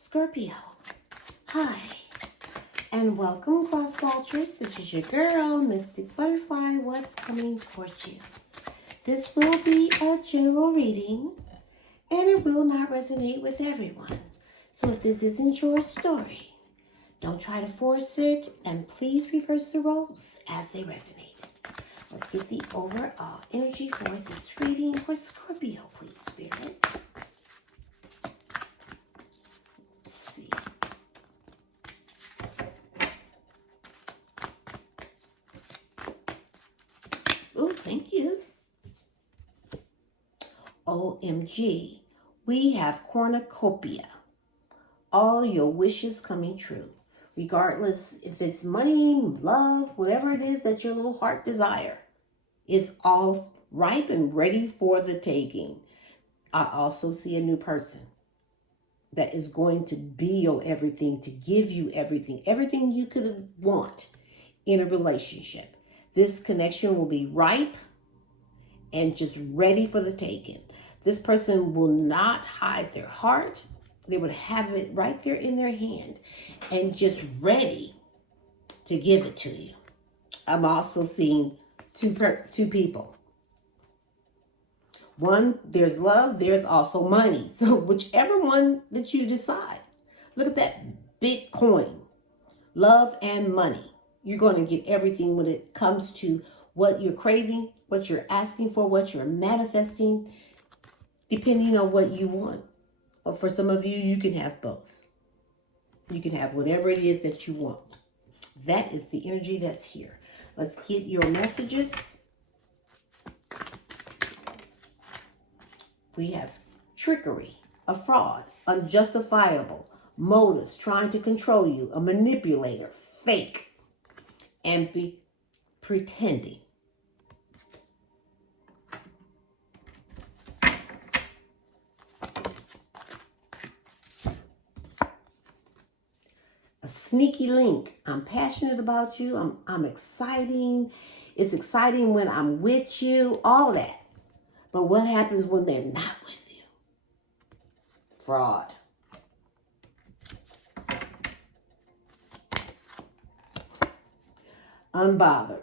Scorpio, hi, and welcome, Cross Watchers. This is your girl, Mystic Butterfly. What's coming towards you? This will be a general reading, and it will not resonate with everyone. So if this isn't your story, don't try to force it, and please reverse the roles as they resonate. Let's get the overall energy for this reading for Scorpio, please, Spirit. Let's see. Oh, thank you. OMG, we have cornucopia. All your wishes coming true. Regardless if it's money, love, whatever it is that your little heart desire is all ripe and ready for the taking. I also see a new person that is going to be your everything, to give you everything you could want in a relationship. This connection will be ripe and just ready for the taking. This person will not hide their heart. They would have it right there in their hand and just ready to give it to you. I'm also seeing two people. One, there's love, there's also money. So whichever one that you decide. Look at that big coin. Love and money. You're going to get everything when it comes to what you're craving, what you're asking for, what you're manifesting, depending on what you want. Or for some of you, you can have both. You can have whatever it is that you want. That is the energy that's here. Let's get your messages. We have trickery, a fraud, unjustifiable, motives, trying to control you, a manipulator, fake, and be pretending. A sneaky link. I'm passionate about you. I'm exciting. It's exciting when I'm with you, all that. But what happens when they're not with you? Fraud. Unbothered.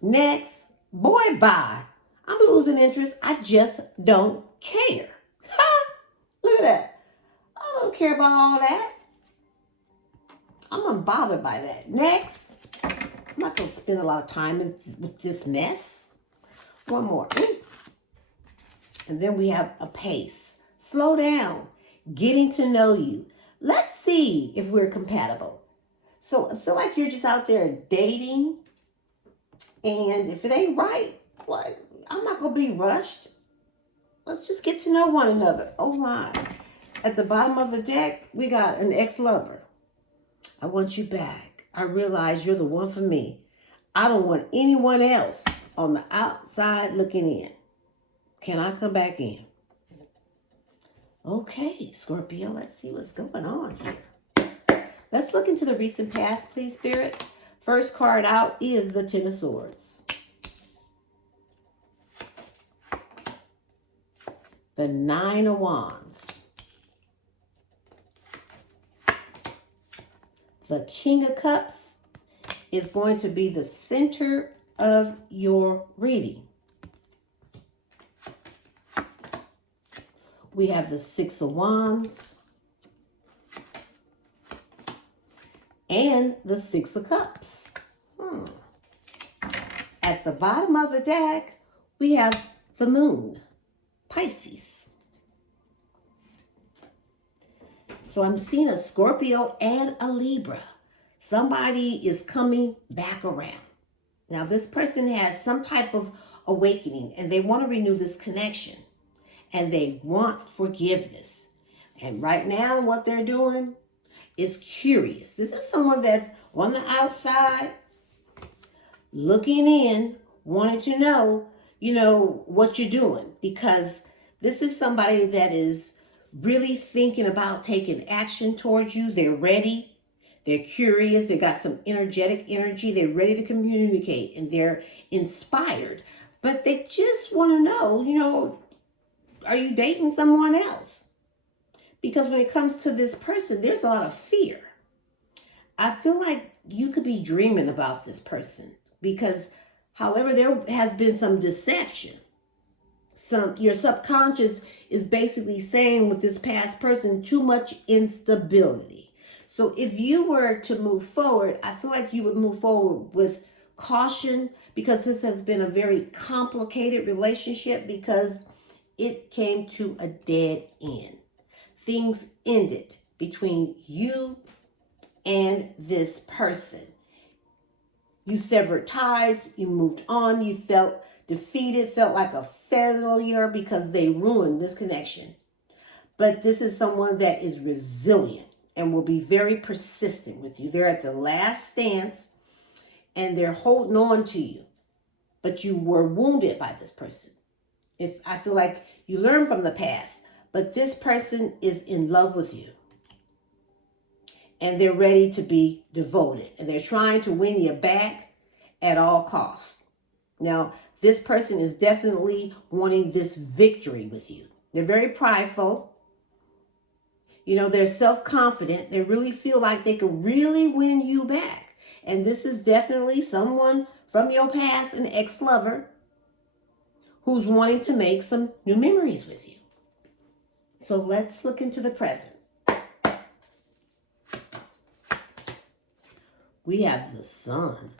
Next, boy, bye. I'm losing interest. I just don't care. Ha! Look at that. I don't care about all that. I'm unbothered by that. Next, I'm not going to spend a lot of time with this mess. One more. And then we have a pace. Slow down. Getting to know you. Let's see if we're compatible. So I feel like you're just out there dating. And if it ain't right, like, I'm not going to be rushed. Let's just get to know one another. Oh my. At the bottom of the deck, we got an ex-lover. I want you back. I realize you're the one for me. I don't want anyone else on the outside looking in. Can I come back in? Okay, Scorpio, let's see what's going on here. Let's look into the recent past, please, Spirit. First card out is the Ten of Swords. The Nine of Wands. The King of Cups is going to be the center of your reading. We have the Six of Wands and the Six of Cups. At the bottom of the deck, we have the Moon, Pisces. So I'm seeing a Scorpio and a Libra. Somebody is coming back around. Now, this person has some type of awakening and they want to renew this connection and they want forgiveness. And right now, what they're doing is curious. This is someone that's on the outside, looking in, wanting to know, what you're doing, because this is somebody that is really thinking about taking action towards you. They're ready. They're curious. They got some energetic energy. They're ready to communicate and they're inspired. But they just want to know, are you dating someone else? Because when it comes to this person, there's a lot of fear. I feel like you could be dreaming about this person because, however, there has been some deception. Your subconscious is basically saying with this past person too much instability. So if you were to move forward, I feel like you would move forward with caution because this has been a very complicated relationship because it came to a dead end. Things ended between you and this person. You severed ties, you moved on, you felt defeated, felt like a failure because they ruined this connection. But this is someone that is resilient and will be very persistent with you. They're at the last stance and they're holding on to you. But you were wounded by this person. If I feel like you learned from the past, but this person is in love with you. And they're ready to be devoted. And they're trying to win you back at all costs. Now, this person is definitely wanting this victory with you. They're very prideful. You know, they're self-confident. They really feel like they could really win you back. And this is definitely someone from your past, an ex-lover, who's wanting to make some new memories with you. So let's look into the present. We have the Sun,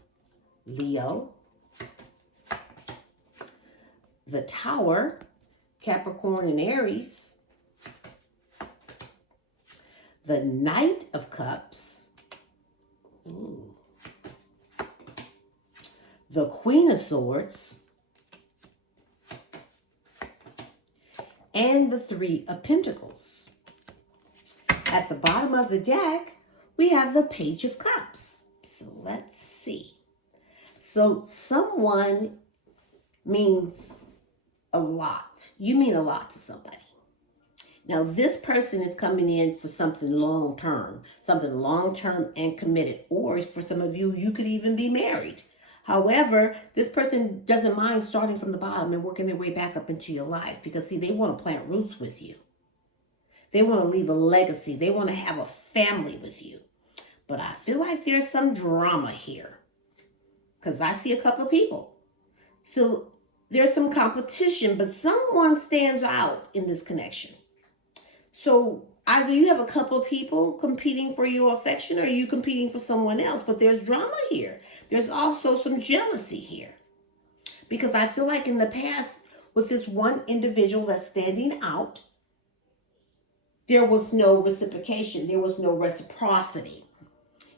Leo, the Tower, Capricorn and Aries, the Knight of Cups, the Queen of Swords, and the Three of Pentacles. At the bottom of the deck, we have the Page of Cups. So let's see. So someone means a lot. You mean a lot to somebody. Now this person is coming in for something long-term and committed. Or for some of you, you could even be married. However, this person doesn't mind starting from the bottom and working their way back up into your life because, see, they want to plant roots with you. They want to leave a legacy. They want to have a family with you. But I feel like there's some drama here because I see a couple of people. So there's some competition, but someone stands out in this connection. So either you have a couple of people competing for your affection or you competing for someone else, but there's drama here. There's also some jealousy here because I feel like in the past with this one individual that's standing out, there was no reciprocation. There was no reciprocity.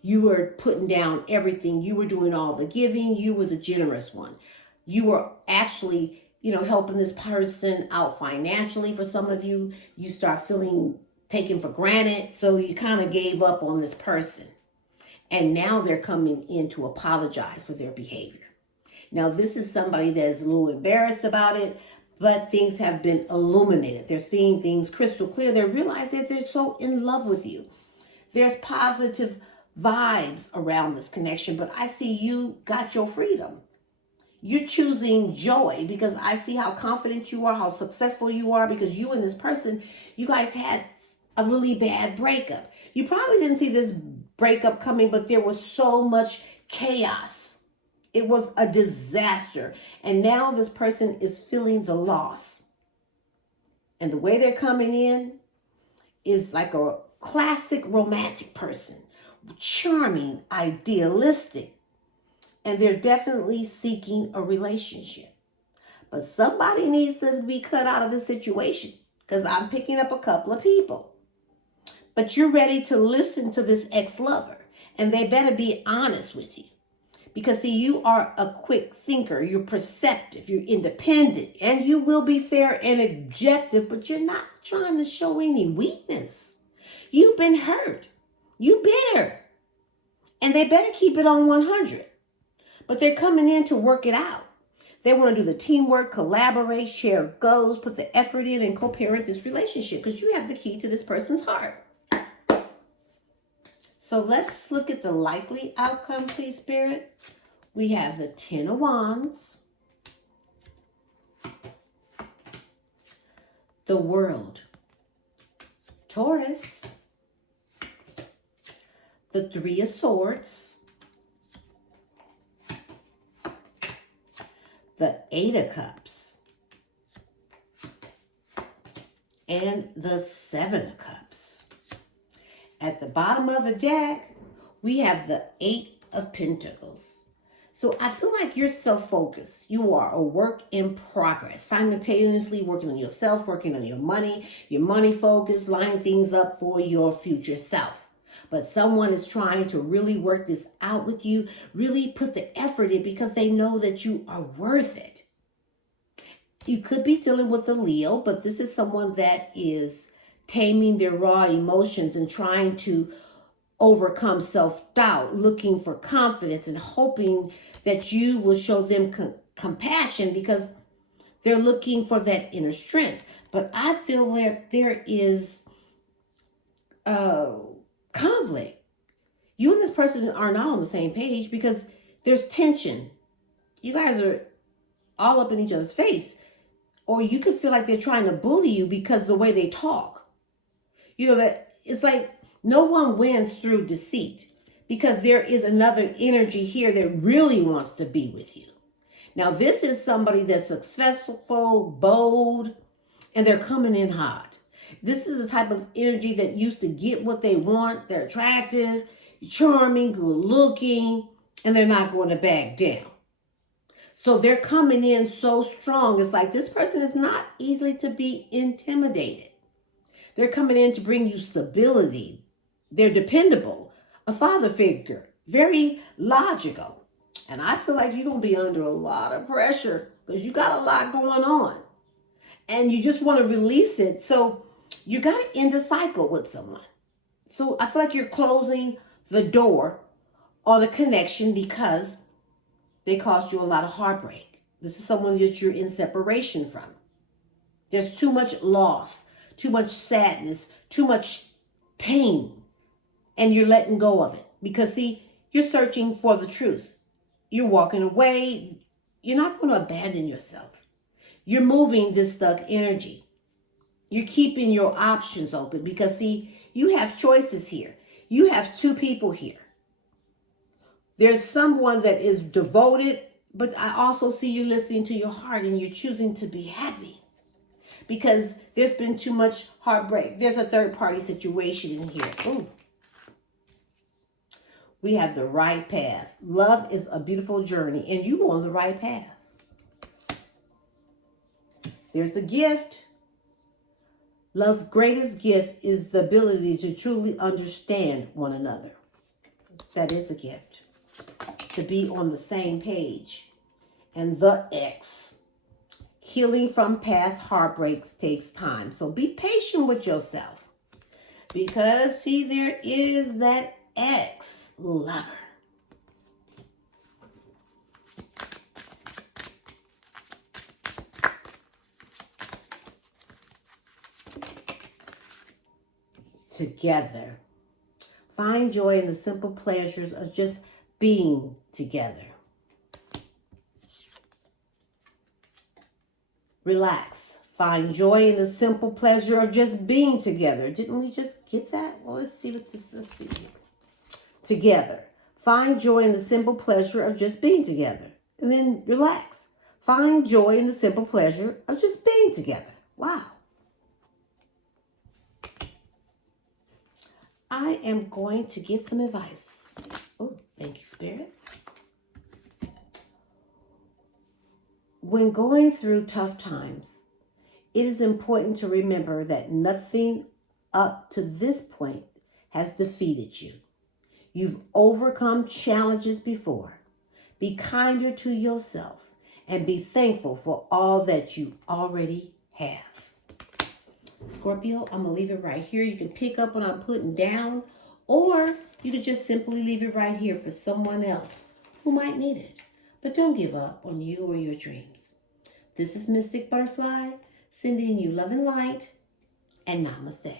You were putting down everything. You were doing all the giving. You were the generous one. You were actually, helping this person out financially. For some of you, you start feeling taken for granted. So you kind of gave up on this person. And now they're coming in to apologize for their behavior. Now, this is somebody that is a little embarrassed about it, but things have been illuminated. They're seeing things crystal clear. They realize that they're so in love with you. There's positive vibes around this connection, but I see you got your freedom. You're choosing joy because I see how confident you are, how successful you are, because you and this person, you guys had a really bad breakup. You probably didn't see this breakup coming, but there was so much chaos. It was a disaster. And now this person is feeling the loss. And the way they're coming in is like a classic romantic person. Charming, idealistic, and they're definitely seeking a relationship. But somebody needs to be cut out of this situation because I'm picking up a couple of people. But you're ready to listen to this ex-lover, and they better be honest with you. Because, see, you are a quick thinker, you're perceptive, you're independent, and you will be fair and objective, but you're not trying to show any weakness. You've been hurt. You bitter. And they better keep it on 100. But they're coming in to work it out. They want to do the teamwork, collaborate, share goals, put the effort in, and co-parent this relationship because you have the key to this person's heart. So let's look at the likely outcome, please, Spirit. We have the Ten of Wands, the World, Taurus, the Three of Swords, the Eight of Cups, and the Seven of Cups. At the bottom of the deck, we have the Eight of Pentacles. So I feel like you're self-focused. You are a work in progress, simultaneously working on yourself, working on your money focus, lining things up for your future self. But someone is trying to really work this out with you, really put the effort in because they know that you are worth it. You could be dealing with a Leo, but this is someone that is taming their raw emotions and trying to overcome self-doubt, looking for confidence and hoping that you will show them compassion because they're looking for that inner strength. But I feel that there is conflict. You and this person are not on the same page because there's tension. You guys are all up in each other's face. Or you could feel like they're trying to bully you because of the way they talk. You know, that it's like no one wins through deceit because there is another energy here that really wants to be with you. Now, this is somebody that's successful, bold, and they're coming in hot. This is the type of energy that used to get what they want. They're attractive, charming, good looking, and they're not going to back down. So they're coming in so strong. It's like this person is not easily to be intimidated. They're coming in to bring you stability. They're dependable, a father figure, very logical. And I feel like you're going to be under a lot of pressure because you got a lot going on. And you just want to release it. So you got to end the cycle with someone. So I feel like you're closing the door on the connection because they caused you a lot of heartbreak. This is someone that you're in separation from. There's too much loss, too much sadness, too much pain, and you're letting go of it. Because see, you're searching for the truth. You're walking away. You're not going to abandon yourself. You're moving this stuck energy. You're keeping your options open because see, you have choices here. You have two people here. There's someone that is devoted, but I also see you listening to your heart and you're choosing to be happy because there's been too much heartbreak. There's a third party situation in here. Ooh. We have the right path. Love is a beautiful journey and you go on the right path. There's a gift. Love's greatest gift is the ability to truly understand one another. That is a gift. To be on the same page. And the X. Healing from past heartbreaks takes time. So be patient with yourself. Because, see, there is that X lover. Together. Find joy in the simple pleasures of just being together. Relax. Find joy in the simple pleasure of just being together. Didn't we just get that? Well, let's see what this, let's see. Together. Find joy in the simple pleasure of just being together. And then relax. Find joy in the simple pleasure of just being together. Wow. I am going to get some advice. Oh, thank you, Spirit. When going through tough times, it is important to remember that nothing up to this point has defeated you. You've overcome challenges before. Be kinder to yourself and be thankful for all that you already have. Scorpio, I'm going to leave it right here. You can pick up what I'm putting down, or you could just simply leave it right here for someone else who might need it. But don't give up on you or your dreams. This is Mystic Butterfly, sending you love and light, and namaste.